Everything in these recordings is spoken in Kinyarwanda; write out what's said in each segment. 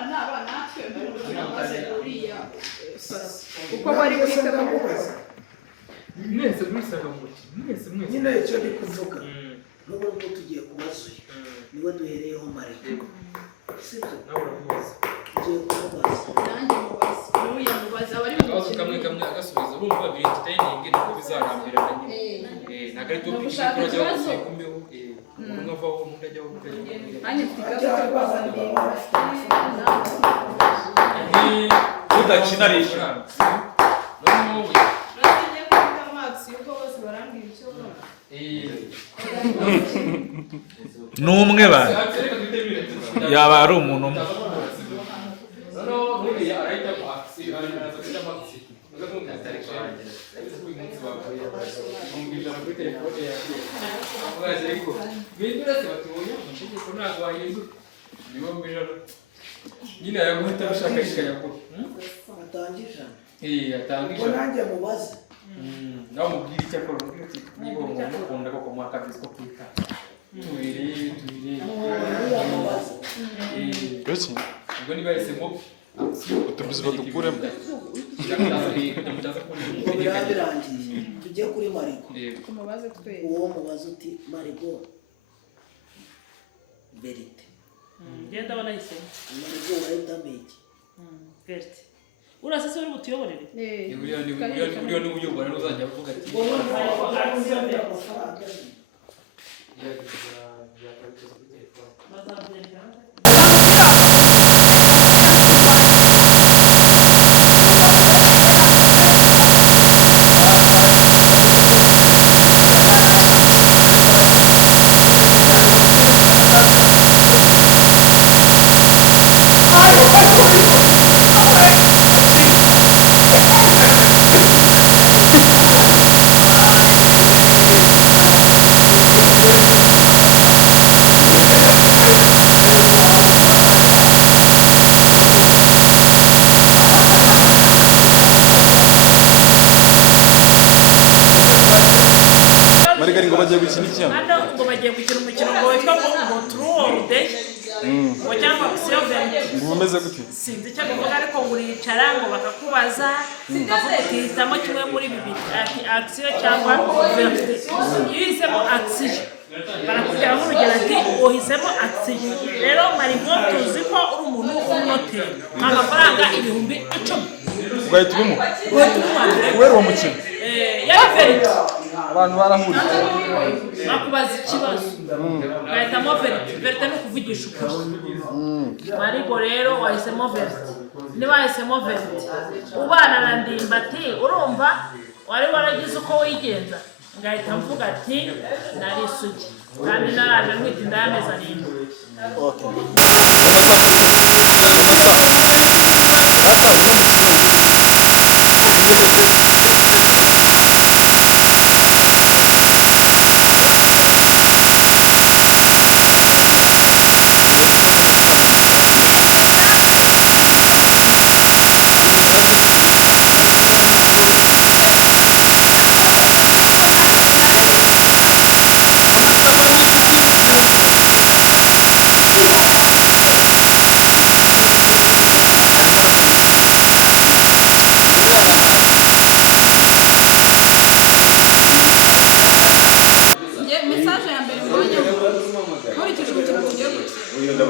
abana natwe maze uriya uko bari kwitega mwese mwisaga muki mwese nyine icyo ndi kuvuga n'ubwo tugiye kubazuye niwe duhereyeho mariko sibyo nawe uramuzi tugiye kubaza nanjye mubaza n'uya mubaza abari mu kabazo kamwe agasubiza urumva biri entertaining niko bizarambira nagari to gushaka ikibazo kumbeho umuntu avaho umuntu ajyaho nanjye tikaza kubaza udakinarisha n'umwe bana yaba ari umuntu umwe nyine yaguhita bashaka yakuru atangije atangije nanjye mubaze nawe mubwire icyo akora niba umuntu ukunda koko mwaka bizi ko kwita tubiri ubwo niba yahisemo utubizi badukuremo ngo birabirangiye tujye kuri mariko tumubaze twe uwo mubaze uti mariko verite ngenda banahisemo mariko wahitamo iki verite urasese uri butuyoborere uriya ni uyobora n'uzajya avuga ati marigari ngo bagiye gukina iki hano ngo bagiye gukina umukino ngo witwa ngo true or day ngo cyangwa action ngo umeze gute sinzi icyo bivuga ariko ngo uricara ngo bakakubaza bavuga uti hitamo kimwe muri bibiri ati action cyangwa verite iyo uhisemo action barakubwira nk'urugero ati uhisemo action rero marimo tuzi ko uri umuntu w'umnoteri amafaranga 10,000 ugahita ubimo kubera uwo mukino yari verite abantu barahuriye bakubaza ikibazo ugahitamo verite verite ni ukuvugisha ukuri mariko rero wahisemo verite niba wahisemo verite ubana na ndimbati urumva wari waragize uko wigenza ngahita mvuga ati nari isugi kandi naraje mwita inda y'amezi 7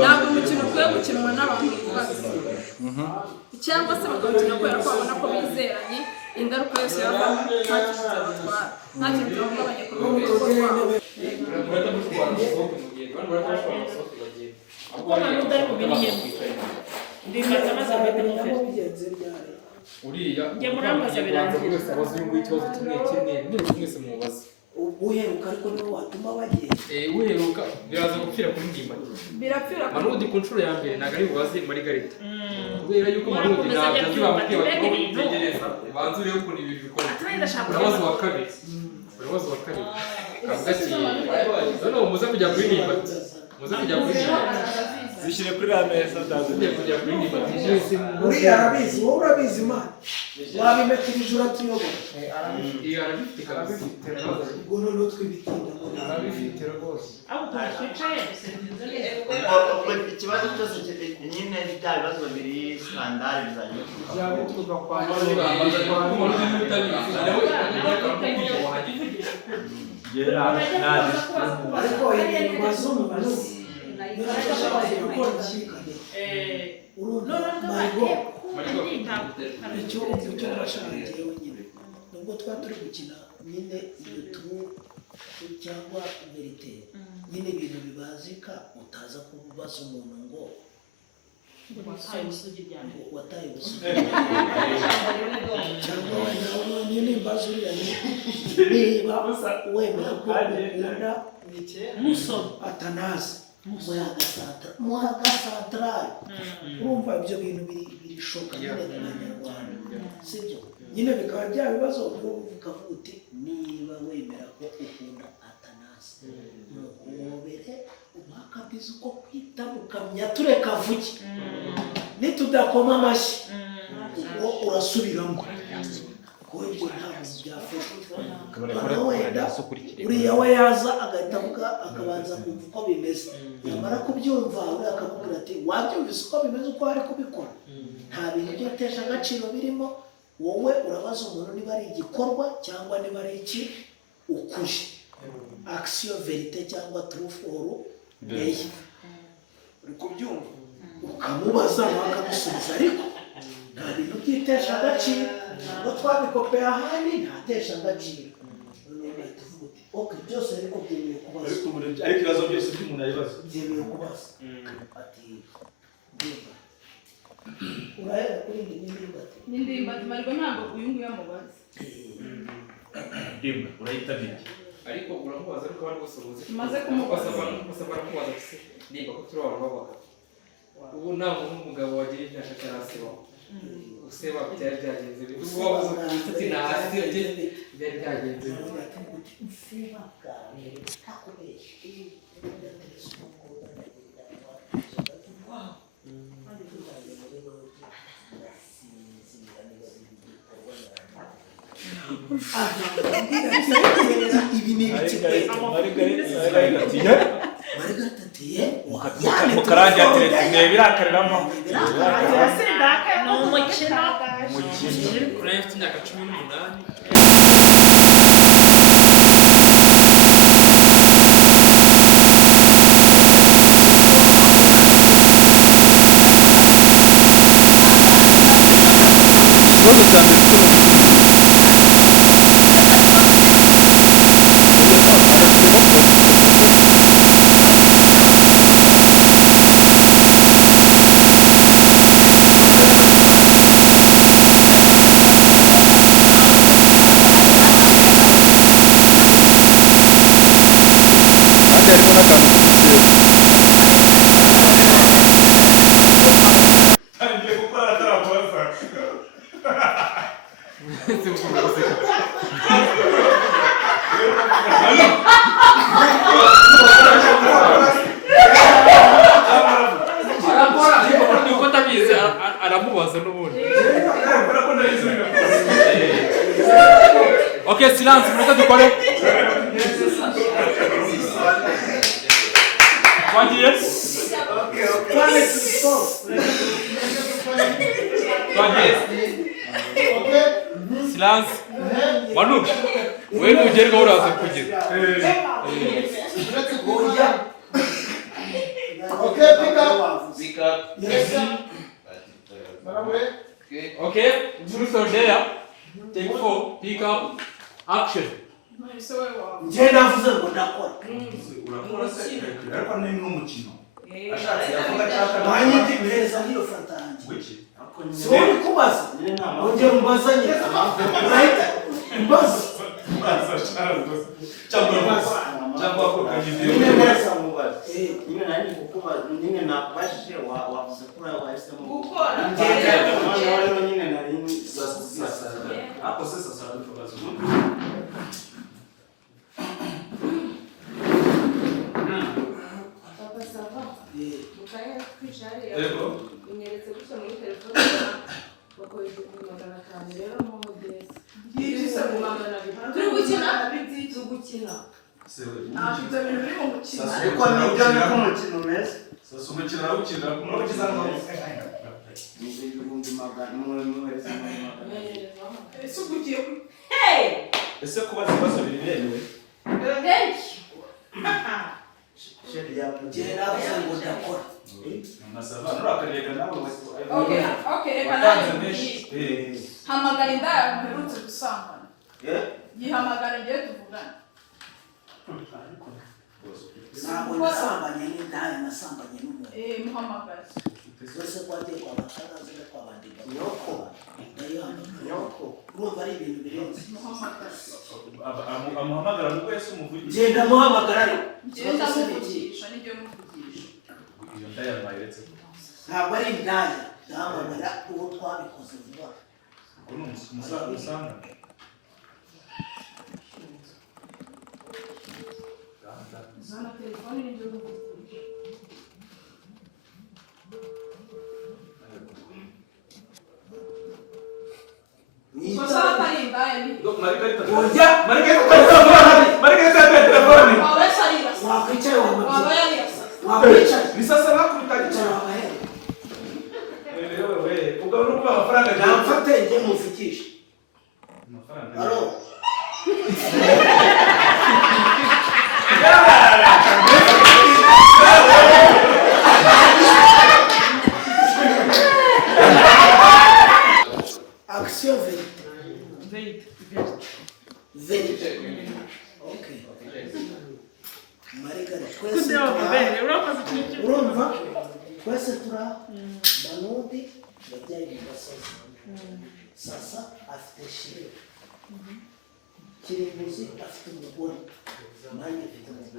ntabwo umukino ukwiye gukinwa n'abantu bose cyangwa se bakawukina kubera ko babona ko bizeranye ingaruka yose yavamo nta kintu byagutwara nta kintu byahungabanya ku rugo rwabo kuko nta n'undi ari bubiriyemo ndimbati amaze guhitamo verite uriya njye murambaza birangira abaza uyu nguyu ikibazo kimwe mwese mubaza uheruka ariko niwe watuma bagenda uheruka biraza gupfira kuri ndimbati birapfira Manudi ku nshuro ya mbere ntabwo ari bubaze Margarita kubera yuko Manudi ntabwo azibabwiye bategereza banze urebe ukuntu ibi bikora urabaza uwa kabiri avuga ati noneho muze kujya kuri ndimbati muze kujya kuri zishyire kuri ya meza ndazi kujya kuri uriya arabizi wowe urabizi imana wabimetirije uratuyobora iyo arabifite kabisa ubwo noneho twibitinda arabifite rwose aho twicaye ikibazo cyose nyine bya bibazo biri skandale bizajya byabituruka kwa umuntu utabizi nawe ariko inyuma z'umuntu ntibashobora gukora ikikane urumva icyo nashakaga nyine nubwo twaba turi gukina nyine YouTube cyangwa verite nyine ibintu bibazika utaza kubaza umuntu ngo wataye ubusugi cyangwa wenda nyine mbaza uriya niba wemera ko ukunda musoro atanazi muhagasantarari urumva ibyo bintu birishoka nyine n'abanyarwanda sibyo nyine bikaba bya bibazo uvuga uti niba wemera ko ukunda atanazi muhobere umwakabizi uko kwita mukamya tureka vuge nitudakoma amashyi ubwo urasubiramo kuko ibyo ntabwo byafata wenda uriya we yaza agahita avuga akabanza kumva uko bimeze yamara kubyumva uriya akamubwira ati wabyumvise uko bimeze uko ari kubikora nta bintu byatesha agaciro birimo wowe urabaza umuntu niba ari igikorwa cyangwa niba ari iki ukuri action verite cyangwa true for uri kubyumva ukamubaza nawe akamusubiza ariko nta bintu byitesha agaciro ngo twabikopeye ahandi ntatesha agaciro ok byose ariko byemewe kubaza ariko ibibazo byose by'umuntu abibaza byemewe kubaza ati urahera kuri iyi n'indimbati n'indimbati mariko ntabwo uyu nguyu amubaza ndimba urahita biki ariko uramubaza ariko bari bose ubuze Tumaze kumubaza. bose baramubaza gusa nimba ko turi abantu babaga ubu nta muntu w'umugabo wagira inyasha cyangwa se wawe useba byari byagenze bite ubu wabuze inshuti na hasi byari byagenze bite ibi ni ibiki mukarangira telefone birakariramo ni umukino urabona afite imyaka 18 ikibazo cya mbere kuko kandi harimo n'akantu k'umusego agiye gukora ataramubaza aramubaza n'ubundi ok silence mureke dukore twagiye silence manu we nugerwaho uraza kugera okay truth or dare take 4 pick up action ese wowe wawe njye navuze ngo ndakora ariko ni n'umukino mwanyiti bihereza nk'iyo fanta yanjye si wowe kubaza ongera umbazanye urahita umbaza cyangwa ko kagize nyine nari kukubaza nyine nakubashije wavuze ko wahisemo gukora rero nyine nari hapo sasa sasa tubazo kwigisha hariya Yego. unyeretse gutya muri telefone bakoresha 500 rero mu mudesi yise mu 200 turi gukina ntabwo ibyo bintu biri mu gukina ariko nibyo niko umukino umeze Sasa umukino arawukina kumukina ngo ni ibihumbi magana muhereza magana ese ugiye ese kubaza ibibazo biremewe sheri ya njye navuze ngo ndakora nasaba nurakareka nawe okay reka nawe hamagara indaya mperutse gusambana yihamagara ngiye tuvugana ntabwo nasambanye n'indaya nasambanye n'umuntu muhamagara twese twagiye kwa batarazi no kwa bandiga nyoko nyoko urumva ari ibintu birenze muhamagara amuhamagara mu wese umuvugisha genda muhamagara ariko genda muvugisha nibyo muvugisha iyo ndaya mayiretse ntabwo ari indaya ndahamagara uwo twabikoze vuba ko ni umusanga zana telefone nibyo muvugisha Kosa atari indaya ni Margarita telefone wawe sarira wakwicaye wawe wamabye yariyasa wakwicaye bisasa bakubita wicara wamahera wewe ubwo nuko amafaranga namfate njye mufikishe amafaranga alo action vérité okay Marigara twese urumva twese tura Danubi yabyaye mu gasozi sasa afite shire Kirimbuzi afite umugore nanjye mfite umugore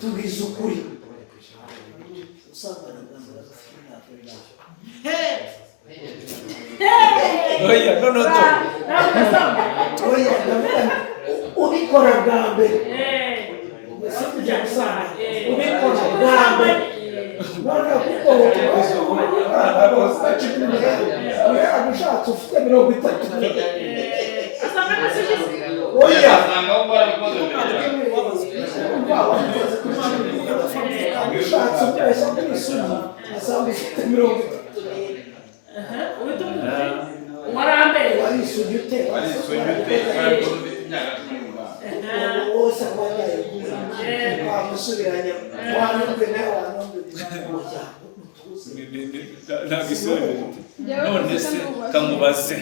tubwiza ukuri usangana bwambara gafite imyaka oya no oya ndavuga ubikora bwa mbere si kujya gusanga ubikora bwa mbere none kuko agushatse ufite 30 oya agushatse ukwesa kuri isugi asanga ufite 30 wari isugi ute wose kwajyaye wamusubiranye wanumve nawe wanumve ntabwo isubire none se kamubaze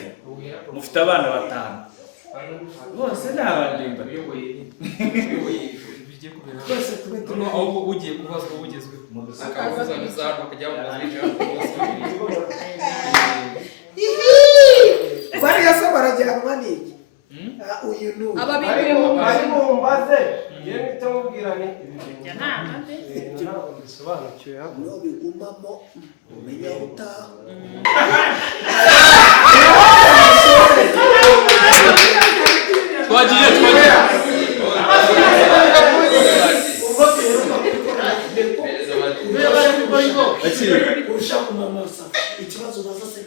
mufite abana 5 bose ni abandimba twese tube turi ahubwo ugiye kubazwa bugezweho akabuza bizarwa akajya mu mazija bariya se barajyanwa n'iki uyu ni ababiri mu mbaze yewe nitamubwirane bisobanukiwe hano no bigumamo umenya utaha twagiye urusha kumamosa ikibazo baza se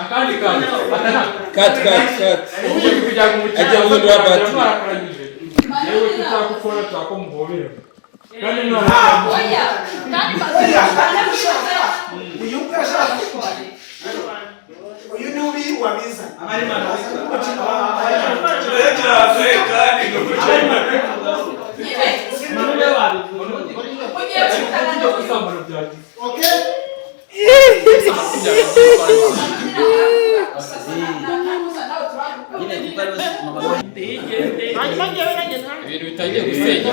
akandi kandi cut uje kujya mu ajya guhindura batiri yewe tutakukora twakomuvomera kandi none oya kandi uyu ngashaka uyu ni ubi wabiza ibintu bitangiye gusenya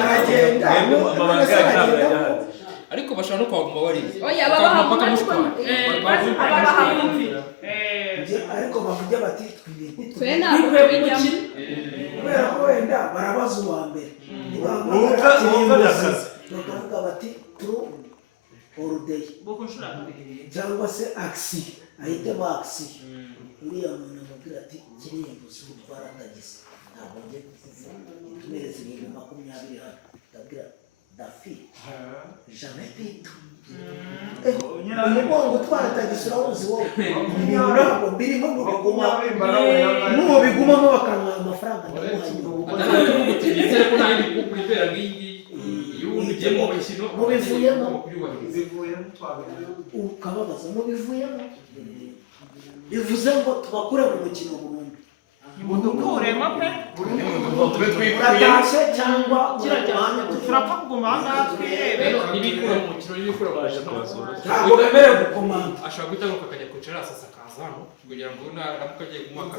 ariko bashaka no kwaguma barize oya babaha ariko bavuga bati twe ntabwo tubijyamo kubera ko wenda barabaza uwa mbere bakavuga bati turu orudeyi cyangwa se akisi ahitemo akisi uriya muntu amubwira ati kiriya mbuzi twarangagiza ntabwo ngiye kuvuga tumereze 2020 hano ndabwira dafi jamais pitu umugongo utwara tagisi urawuzi wowe ibintu ntabwo birimo n'ubu bigumamo bakanwa amafaranga mubivuyemo ukababaza mubivuyemo bivuze ngo tubakure mu mukino burundu mudukuremo pe uratashye cyangwa turapfa kuguma aha ngaha twirebe n'ibikura mu mukino n'ibikura mu ntabwo bemerewe gukomanga ashobora guhaguruka akajya kwicara asasa akaza hano kugira ngo naramuka agiye kumwaka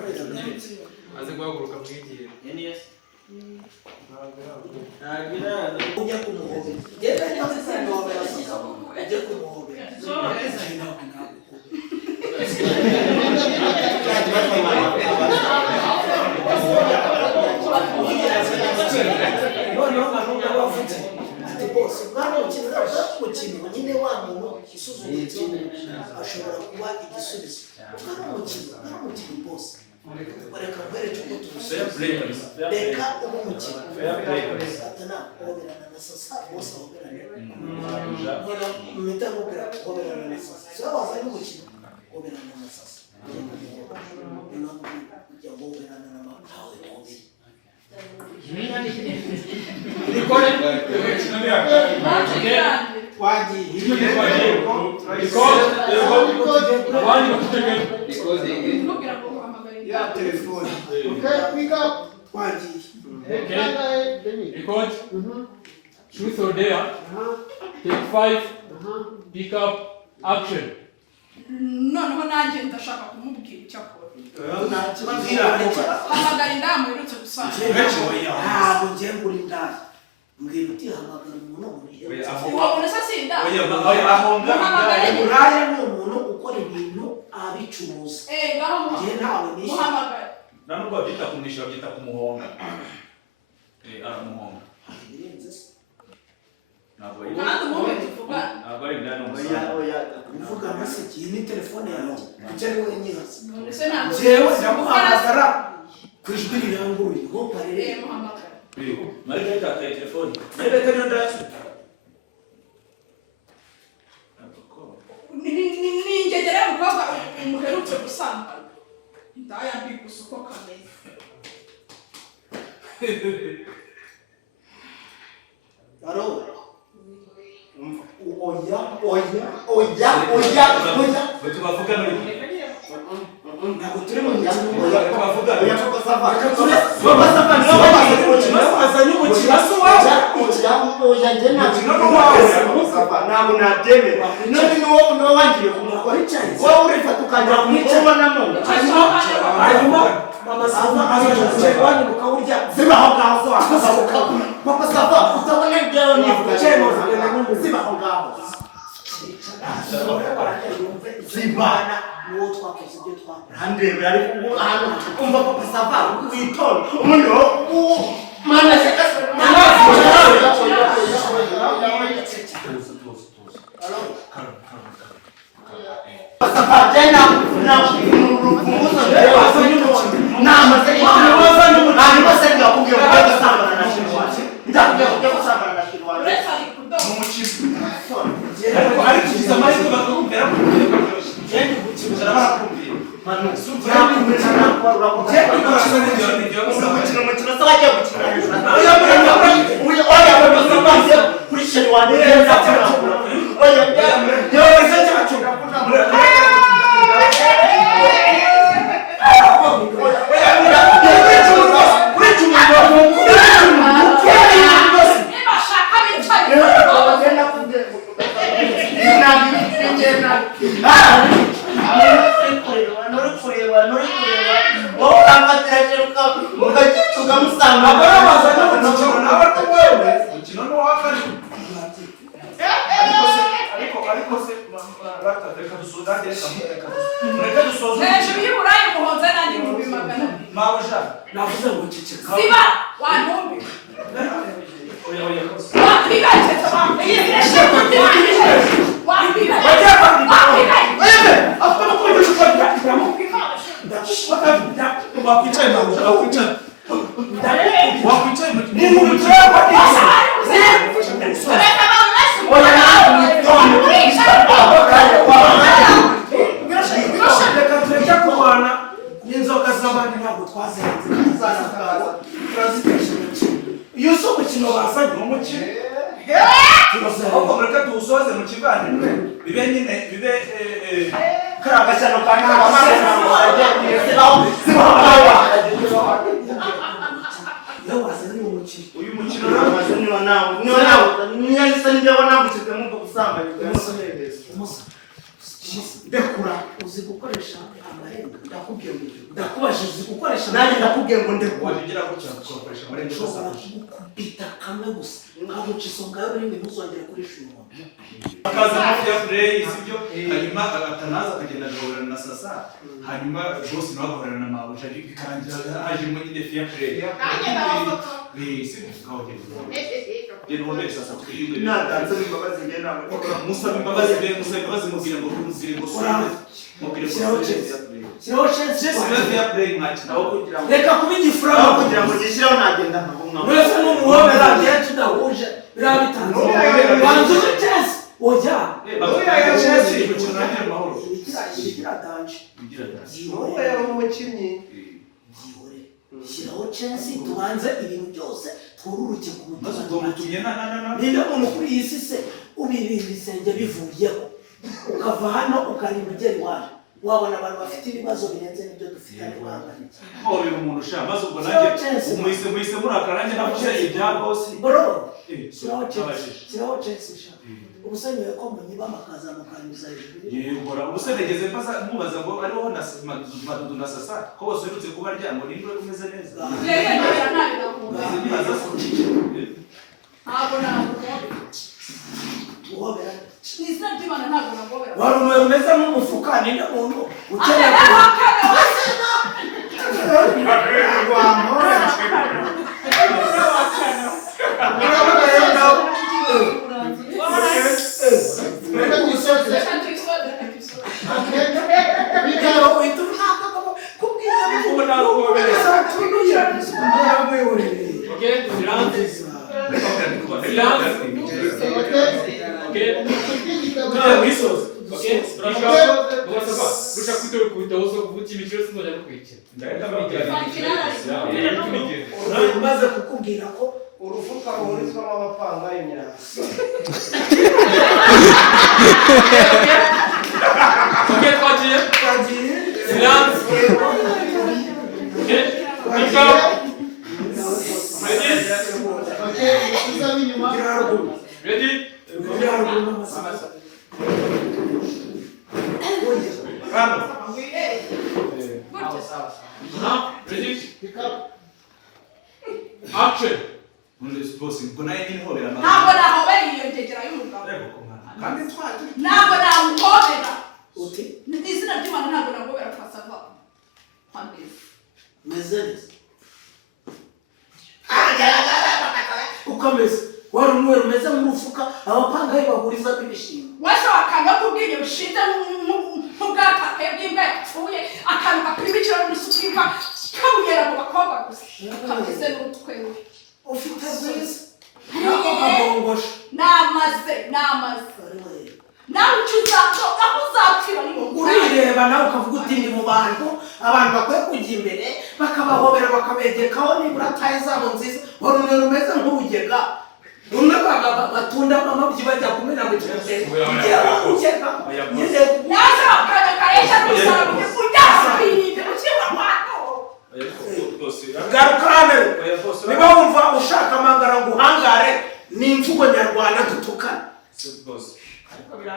aze guhaguruka mwigire ujya kumuhobera genda cyangwa se kumuhobera ujya kumuhobera noneho abantu bavuze ati bose mwana umukino nyine wa muntu isuzuma umukino ashobora kuba igisubizo mwana umukino bose reka nkwereke uko tubisubira reka uba umukino atana hoberana na sasa bose hoberane nkora mu mita mubwira hoberana na sasa siba wazanye umukino hoberana na sasa kujya hoberana na matawe hoberi Truth or dare, take 5, pick up, action. noneho nanjye ndashaka kumubwira icyo akora hamagara indamu yerutse gusangira ntabwo ngiye ngura indaya mbwira uti hamagara umuntu wabona se si indamu uraya ni umuntu ukora ibintu abicuruza ngaho ngiye ntawe nishyura muhamagara ntabwo babyita kumwishyura babyita kumuhonga aramuhonga kandi ubundi tuvugana ntabwo ari indaya uvuga amaseke iyi ni telefone yanjye icyo ari we nyibaza none se ntabwo njyewe ndamuhamagara ku ijwi riranguruye ho parere muhamagara marike yatakaye telefone reka niyo ndayasubiza ni ingegera y'umukobwa umuherutse gusambana indaya mbi gusa uko kameze aro tubavuga muri ntabwo turi mu mukino tubavuga ntabwo nabyemera none niwo wangiye kumukora wowe urifata ukajya kumubonamo hanyuma mama sava azaje kwani mukawurya zibaho ngaho akazabuka papa sava utabona ibyawe nivuga cyane muvugana n'umuntu zibaho ngaho zibana nuwo twakoze ibyo twakora handebera ariko ubu ahantu umva papa sava witora umuntu mana sekasa hejuru y'uburayi muhonze nanjye mu bimagana navuze ngo ceceka ziba wantumbi wakwibageza wakwibageza wakwicaye bibe nyine bibe kariya gashyano ka ntabwo amazi ntabwo wagiye zibaho iyo wazanye umukino uyu mukino namaze niba nawe niba nisa n'ibyo nagukize mwumva gusambanya ndekura uzi gukoresha amarenga ndakubajije uzi gukoresha nanjye ndakubwiye ngo ndekura ugira gutya ukoresha amarenga ushobora gukubita kamwe gusa nkaguca isonga y'ururimi ntuzongere kurisha umuntu akaza hafi ya play sibyo hanyuma atanaza akagenda agahorana na sasa hanyuma boss nawe agahorana na mabuja bikarangira haje mu nyine fair play genda umbere sasa twiyumve natanze imbabazi njye nawe musaba imbabazi mubwira ngo muzire ngo mubwire ngo siraho chance fair play match nawe kugira ngo reka kuba igifurama kugira ngo gishyiraho nagenda nkabumwa mwese n'umuhobera gihe tudahuje biriya bitanze banza uje chance oya ibigira danje wowe yari umukinnyi shyiraho chance tubanze ibintu byose twururuke ku maze ubwo mutumye na ninde muntu kuri iyi si se ubirira ibisenge bivuyeho ukava hano ukarinda ugera iwawe wabona abantu bafite ibibazo birenze n'ibyo dufite n'ibangana horera umuntu ushaka maze ubwo nanjye muhise murakara nanjye navuze ibya boss bro shyiraho chance shaka ubusanzwe ko munyiba makaza mukanyuza hejuru yegora ubusanegeze mubaza ngo ariho na madudu na sasa ko bose urutse kuba rya ngo ninde umeze neza wari umwe umeze nk'umufuka ninde muntu ukeneye maze kukubwira ko urufuka ruhurizwamo abapanga imyasi Action! Boss, ngo naye nyine hobera ntabwo nahobera iyo ngegera y'umugabo kandi twari ntabwo namuhobera uti izina ry'imana ntabwo namuhobera twasava kwambeza meze neza ukomeza wari umwe umeze nk'umufuka abapangayi bahurizamo ibishimbo wese wakanga kubwira bushinze nk'ubwatakaye bw'imbwa yapfuye akantu gapima ikiro n'isuku imva kabuyera mu bakobwa gusa kameze n'umutwe we ufite bwiza ntabwo kabongosha namaze nawe icyo uzapfa aho uzapfira ni mu urireba nawe ukavuga uti ni mu bantu abantu bakwiye kujya imbere bakabahobera bakabegekaho nibura taye zabo nziza wari umwe umeze nk'ubugega umwe batunda amabyi bajya kumena ngo kirasenge kugira ngo ukeka nyine naje akanya kareshya n'usara mu kujya kwirinde mu kigo kwako garukane niba wumva ushaka amangara ngo uhangare ni imvugo nyarwanda dutukana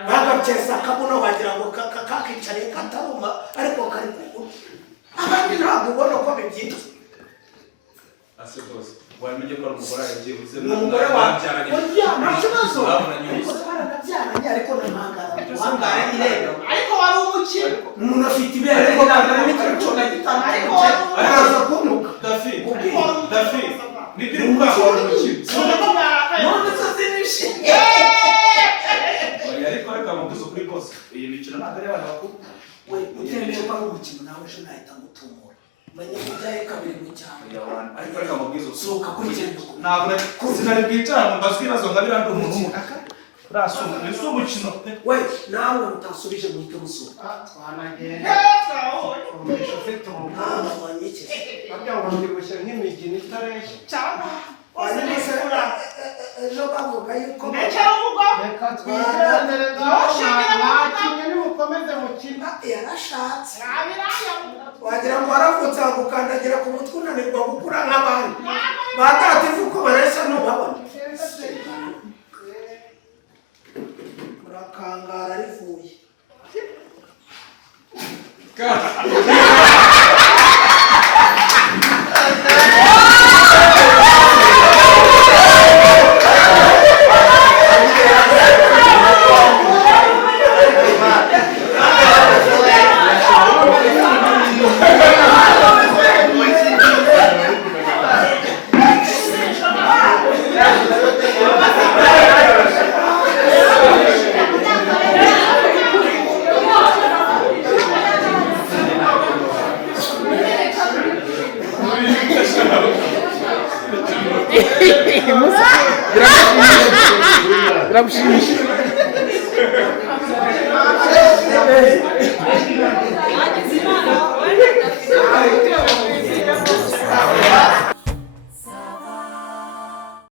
bagakesa akabuno wagira ngo kakicariye kataruma ariko kari kugura abandi ntabwo ubona ko bibyitwa wamenye ko ari umugore yagiye uze umugore wabyaranye nta kibazo ariko twaranabyaranye ariko namangara uhangare irebe ariko wari umukire umuntu afite ibere rirangana n'icyo na gitanu ariko araza kunuka Dafi nibyo ukora umukire none se sinishimye ariko reka muguze kuri boss iyi mikino ntabwo ari abantu bakuru we utemeye ko ari umukino nawe ejo nahita ngutumura menya kujyayo kabiri mu cyaro ariko reka muguze sohoka kuri genda ntabwo sinari bwicara mbazwe ibibazo nka biriya ndi umuntu urasuma ni so umukino we nawe utasubije mu cyo musuka twanagenda umisha ufite umugabo wanyike abya ngo ndibushe nk'imigini itareshya cyangwa hanyuma se ejo bavuga yuko ndekera umugabo reka twigendere ngaho mwakinnye nimukomeze mukina yarashatse ntabiraya wagira ngo waravutse gukandagira ku mutwe unanirwa gukura nk'abandi batatifu ko bareshya ntubabona murakangara rivuye biramushimisha